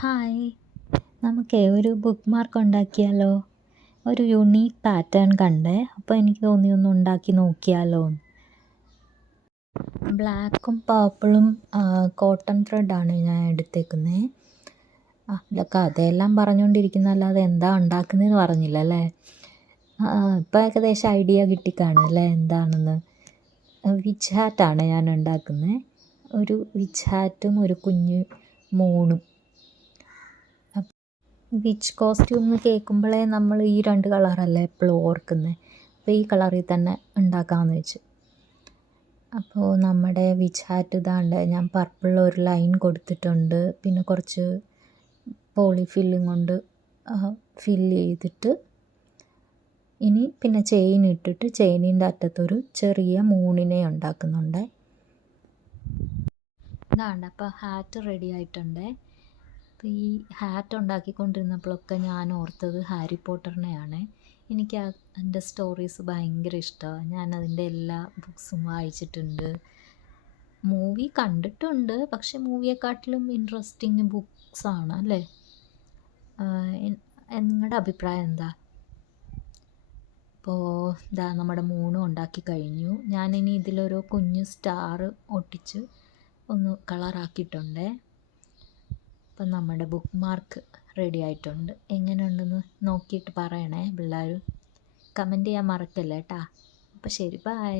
Hi, നമുക്കേ ഒരു book mark ഉണ്ടാക്കിയാലോ? ഒരു യുണീക്ക് പാറ്റേൺ കണ്ടേ, അപ്പോൾ എനിക്ക് തോന്നി ഒന്ന് ഉണ്ടാക്കി നോക്കിയാലോ എന്ന്. ബ്ലാക്കും പർപ്പിളും കോട്ടൺ ത്രെഡാണ് ഞാൻ എടുത്തേക്കുന്നത്. അല്ല, കഥയെല്ലാം പറഞ്ഞുകൊണ്ടിരിക്കുന്നല്ലാതെ എന്താ ഉണ്ടാക്കുന്നതെന്ന് പറഞ്ഞില്ല അല്ലേ? ഇപ്പോൾ ഏകദേശം ഐഡിയ കിട്ടിക്കാണും അല്ലേ എന്താണെന്ന്. വിച്ച് ഹാറ്റാണ് ഞാൻ ഉണ്ടാക്കുന്നത്. ഒരു വിച്ച് ഹാറ്റും ഒരു കുഞ്ഞ് മൂണും. വിച്ച് കോസ്റ്റ്യൂം എന്ന് കേൾക്കുമ്പോഴേ നമ്മൾ ഈ 2 കളറല്ലേ എപ്പോഴും ഓർക്കുന്നത്. അപ്പോൾ ഈ കളറിൽ തന്നെ ഉണ്ടാക്കാമെന്ന് വെച്ചു. അപ്പോൾ നമ്മുടെ വിച്ച് ഹാറ്റ് ഇതാണ്ട് ഞാൻ പർപ്പിളിൽ ഒരു ലൈൻ കൊടുത്തിട്ടുണ്ട്. പിന്നെ കുറച്ച് പോളി ഫില്ലിങ് കൊണ്ട് ഫില്ല് ചെയ്തിട്ട് ഇനി പിന്നെ ചെയിൻ ഇട്ടിട്ട് ചെയിനിൻ്റെ അറ്റത്തൊരു ചെറിയ മൂണിനെ ഉണ്ടാക്കുന്നുണ്ട്. ഇതാണ്ട് അപ്പോൾ ഹാറ്റ് റെഡി ആയിട്ടുണ്ട്. അപ്പോൾ ഈ ഹാറ്റ് ഉണ്ടാക്കിക്കൊണ്ടിരുന്നപ്പോഴൊക്കെ ഞാൻ ഓർത്തത് ഹാരി പോട്ടറിനെയാണ്. എനിക്ക് അതിൻ്റെ സ്റ്റോറീസ് ഭയങ്കര ഇഷ്ടമാണ്. ഞാനതിൻ്റെ എല്ലാ ബുക്സും വായിച്ചിട്ടുണ്ട്, മൂവി കണ്ടിട്ടുണ്ട്. പക്ഷെ മൂവിയെക്കാട്ടിലും ഇൻട്രസ്റ്റിങ് ബുക്സാണ് അല്ലേ? നിങ്ങളുടെ അഭിപ്രായം എന്താ? അപ്പോൾ ഇതാ നമ്മുടെ മൂണും ഉണ്ടാക്കി കഴിഞ്ഞു. ഞാനിനി ഇതിലൊരു കുഞ്ഞു സ്റ്റാർ ഒട്ടിച്ച് ഒന്ന് കളറാക്കിയിട്ടുണ്ട്. അപ്പം നമ്മുടെ ബുക്ക് മാർക്ക് റെഡി ആയിട്ടുണ്ട്. എങ്ങനെയുണ്ടെന്ന് നോക്കിയിട്ട് പറയണേ പിള്ളേർ. കമൻറ്റ് ചെയ്യാൻ മറക്കല്ലേ കേട്ടോ. അപ്പോൾ ശരി, ബൈ.